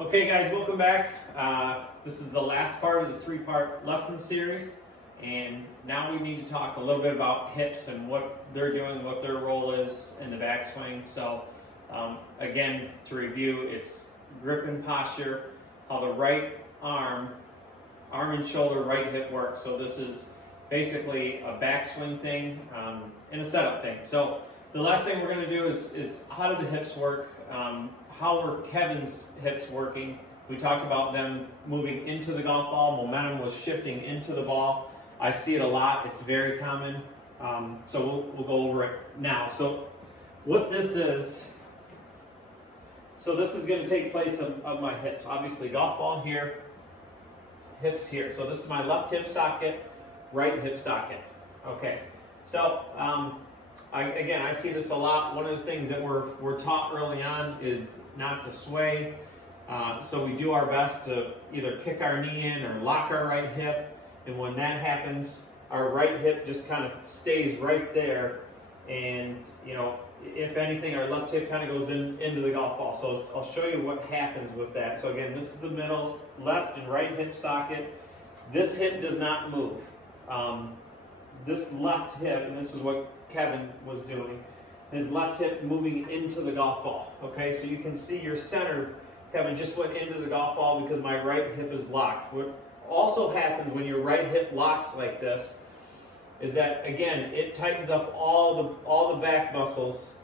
Okay guys, welcome back. This is the last part of the three-part lesson series, and now we need to talk a little bit about hips and what they're doing, what their role is in the backswing. So again, to review, it's grip and posture, how the right arm and shoulder, right hip works. So this is basically a backswing thing and a setup thing. So the last thing we're going to do is how do the hips work? How are Kevin's hips working? We talked about them moving into the golf ball. Momentum was shifting into the ball. I see it a lot. It's very common. So we'll go over it now. So what this is, so this is going to take place of my hips. Obviously, golf ball here, hips here. So this is my left hip socket, right hip socket. Okay. So I see this a lot. One of the things that we're taught early on is not to sway. So we do our best to either kick our knee in or lock our right hip. And when that happens, our right hip just kind of stays right there. And, you know, if anything, our left hip kind of goes into the golf ball. So I'll show you what happens with that. So again, this is the middle left and right hip socket. This hip does not move. This left hip, and this is what Kevin was doing, his left hip moving into the golf ball. Okay, so you can see your center, Kevin, just went into the golf ball because my right hip is locked. What also happens when your right hip locks like this is that, again, it tightens up all the back muscles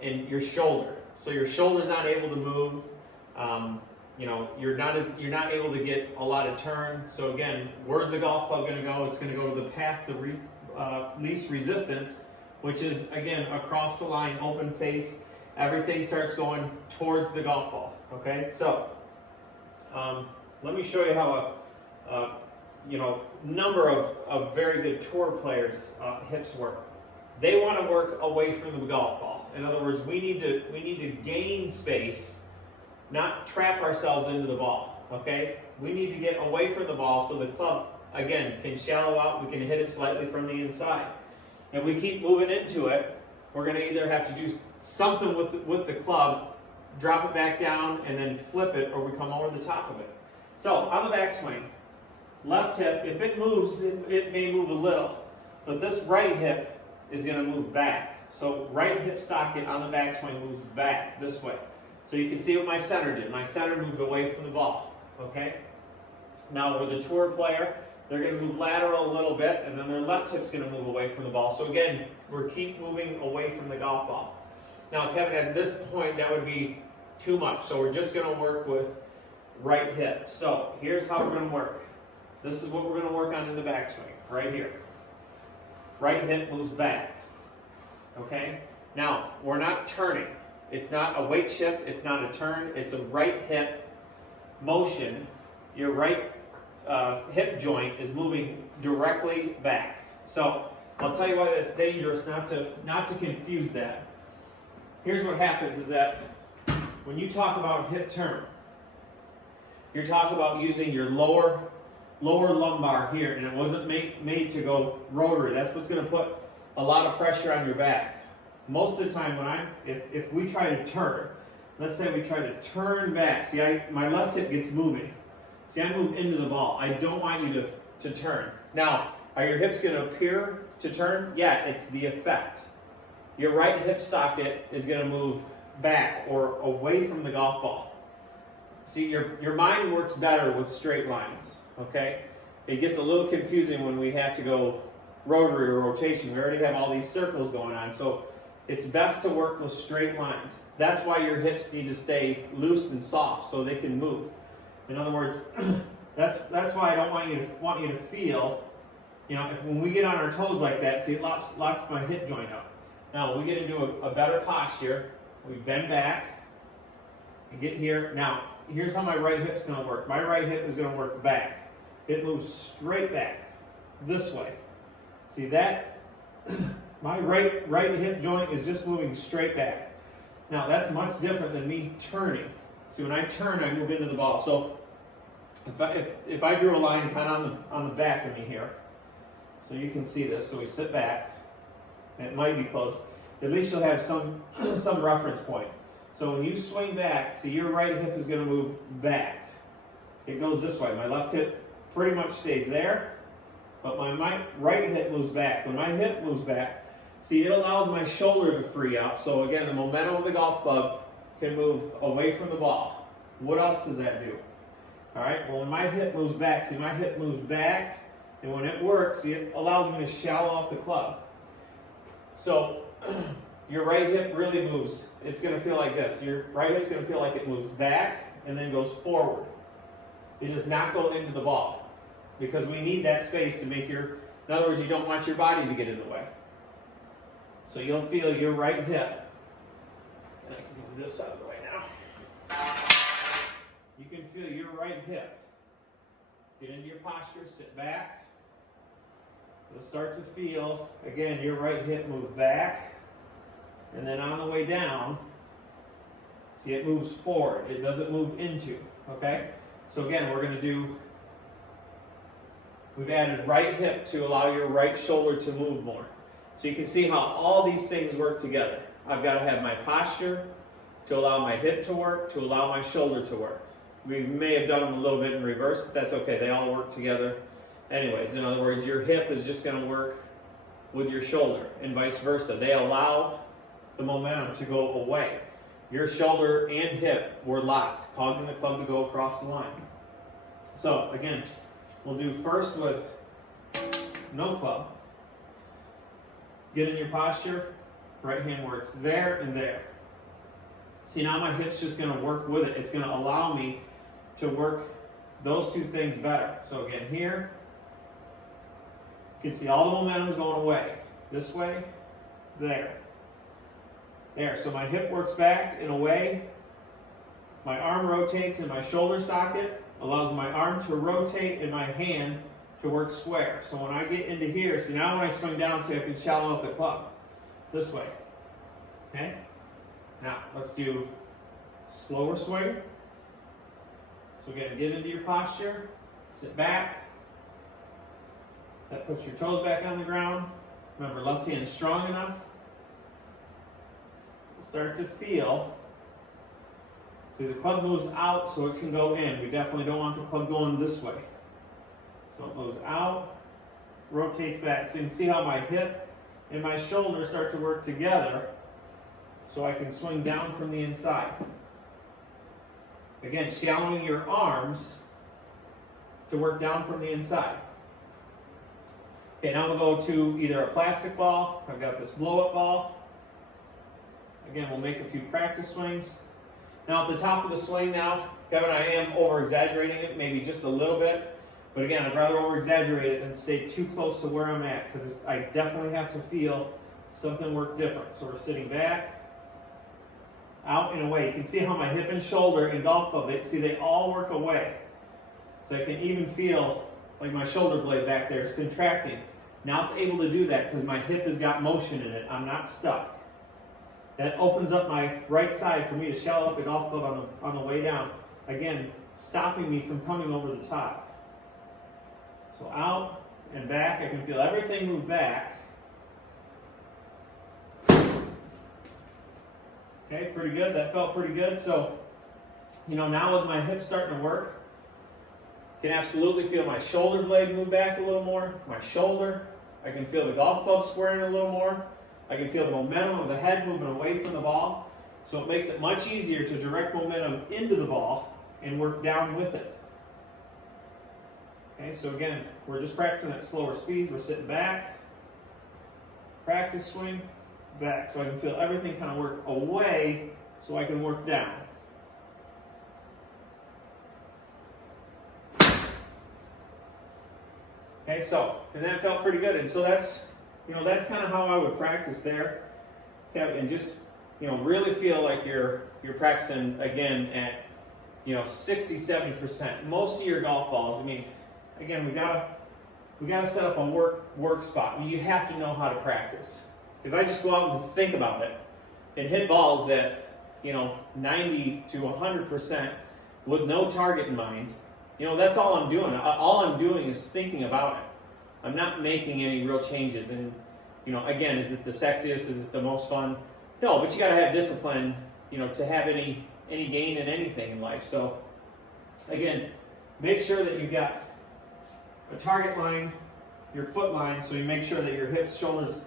in your shoulder. So your shoulder's not able to move. You know, you're not able to get a lot of turn. So again, where's the golf club going to go? It's going to go to the path to least resistance, which is, again, across the line, open face. Everything starts going towards the golf ball. Okay, so let me show you how number of very good tour players hips work. They want to work away from the golf ball. In other words, we need to gain space, not trap ourselves into the ball. Okay, we need to get away from the ball so the club, again, can shallow out. We can hit it slightly from the inside. If we keep moving into it, we're going to either have to do something with the club, drop it back down, and then flip it, or we come over the top of it. So on the backswing, left hip, if it moves, it may move a little, but this right hip is going to move back. So right hip socket on the backswing moves back this way. So you can see what my center did. My center moved away from the ball. Okay. Now with a tour player, they're going to move lateral a little bit, and then their left hip's going to move away from the ball. So again, we're keep moving away from the golf ball. Now, Kevin, at this point, that would be too much. So we're just going to work with right hip. So here's how we're going to work. This is what we're going to work on in the backswing, right here. Right hip moves back. Okay? Now, we're not turning. It's not a weight shift. It's not a turn. It's a right hip motion. Your right hip joint is moving directly back. So I'll tell you why that's dangerous, not to confuse that. Here's what happens is that when you talk about hip turn, you're talking about using your lower lumbar here, and it wasn't made to go rotary. That's what's going to put a lot of pressure on your back. Most of the time if we try to turn, let's say we try to turn back, see, my left hip gets moving. See, I move into the ball. I don't want you to turn. Now, are your hips going to appear to turn? Yeah, it's the effect. Your right hip socket is going to move back or away from the golf ball. See, your mind works better with straight lines, okay? It gets a little confusing when we have to go rotary or rotation. We already have all these circles going on, so it's best to work with straight lines. That's why your hips need to stay loose and soft so they can move. In other words, that's why I don't want you to feel, you know, when we get on our toes like that, see, it locks my hip joint up. Now, when we get into a better posture, we bend back, and get here. Now, here's how my right hip's going to work. My right hip is going to work back. It moves straight back, this way. See that? My right hip joint is just moving straight back. Now, that's much different than me turning. See, when I turn, I move into the ball. So if I drew a line kind of on the back of me here, so you can see this. So we sit back. It might be close. At least you'll have some reference point. So when you swing back, see your right hip is going to move back. It goes this way. My left hip pretty much stays there, but my right hip moves back. When my hip moves back, see, it allows my shoulder to free up. So again, the momentum of the golf club can move away from the ball. What else does that do? All right, well, when my hip moves back, see, my hip moves back, and when it works, see, it allows me to shallow out the club. So your right hip really moves. It's going to feel like this. Your right hip's going to feel like it moves back and then goes forward. It does not go into the ball because we need that space to make in other words, you don't want your body to get in the way. So you'll feel your right hip, and I can move this out of the way now. You can feel your right hip. Get into your posture, sit back. You'll start to feel, again, your right hip move back, and then on the way down, see, it moves forward. It doesn't move into, okay? So again, we're going to we've added right hip to allow your right shoulder to move more. So you can see how all these things work together. I've got to have my posture to allow my hip to work, to allow my shoulder to work. We may have done them a little bit in reverse, but that's okay. They all work together. Anyways, in other words, your hip is just going to work with your shoulder and vice versa. They allow the momentum to go away. Your shoulder and hip were locked, causing the club to go across the line. So again, we'll do first with no club. Get in your posture. Right hand works there and there. See, now my hip's just going to work with it. It's going to allow me to work those two things better. So again, here, you can see all the momentum is going away. This way, there. There. So my hip works back and away. My arm rotates in my shoulder socket, allows my arm to rotate and my hand to work square. So when I get into here, see, now when I swing down, see, I can shallow out the club this way. Okay? Now, let's do slower swing. So again, get into your posture, sit back. That puts your toes back on the ground. Remember, left hand strong enough. Start to feel. See, the club moves out so it can go in. We definitely don't want the club going this way. So it moves out, rotates back. So you can see how my hip and my shoulder start to work together so I can swing down from the inside. Again, shallowing your arms to work down from the inside. Okay, now we'll go to either a plastic ball. I've got this blow-up ball. Again, we'll make a few practice swings. Now at the top of the swing now, Kevin, I am over-exaggerating it, maybe just a little bit. But again, I'd rather over-exaggerate it than stay too close to where I'm at, because I definitely have to feel something work different. So we're sitting back, out and away. You can see how my hip and shoulder in golf club, they all work away. So I can even feel like my shoulder blade back there is contracting. Now it's able to do that because my hip has got motion in it. I'm not stuck. That opens up my right side for me to shallow out the golf club on the way down. Again, stopping me from coming over the top. So out and back, I can feel everything move back. Okay, pretty good. That felt pretty good. So, now as my hip's starting to work, I can absolutely feel my shoulder blade move back a little more. My shoulder. I can feel the golf club squaring a little more. I can feel the momentum of the head moving away from the ball. So it makes it much easier to direct momentum into the ball and work down with it. Okay, so again, we're just practicing at slower speeds. We're sitting back, practice swing, back. So I can feel everything kind of work away so I can work down. Okay, and that felt pretty good. And so that's kind of how I would practice there. Okay, and just, really feel like you're practicing again at, 60, 70%. Most of your golf balls, again, we gotta set up a work spot. You have to know how to practice. If I just go out and think about it and hit balls at 90 to 100% with no target in mind, that's all I'm doing. All I'm doing is thinking about it. I'm not making any real changes. And again, is it the sexiest? Is it the most fun? No, but you got to have discipline to have any gain in anything in life. So again, make sure that you've got a target line, your foot line, so you make sure that your hips, shoulders,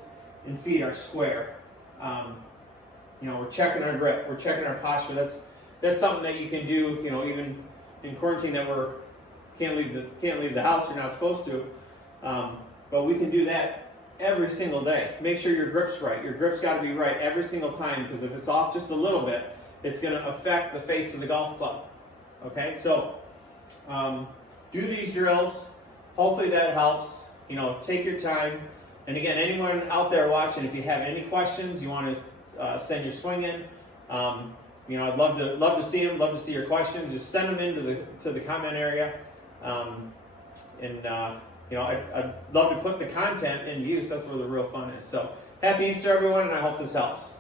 and feet are square. We're checking our grip, we're checking our posture. That's something that you can do, even in quarantine that can't leave the house. You're not supposed to, but we can do that every single day. Make sure your grip's right. Your grip's got to be right every single time, because if it's off just a little bit, it's going to affect the face of the golf club. Okay, so do these drills. Hopefully that helps. Take your time. And again, anyone out there watching, if you have any questions, you want to send your swing in. I'd love to see them. Love to see your questions. Just send them into the comment area. I'd love to put the content into use. That's where the real fun is. So happy Easter, everyone, and I hope this helps.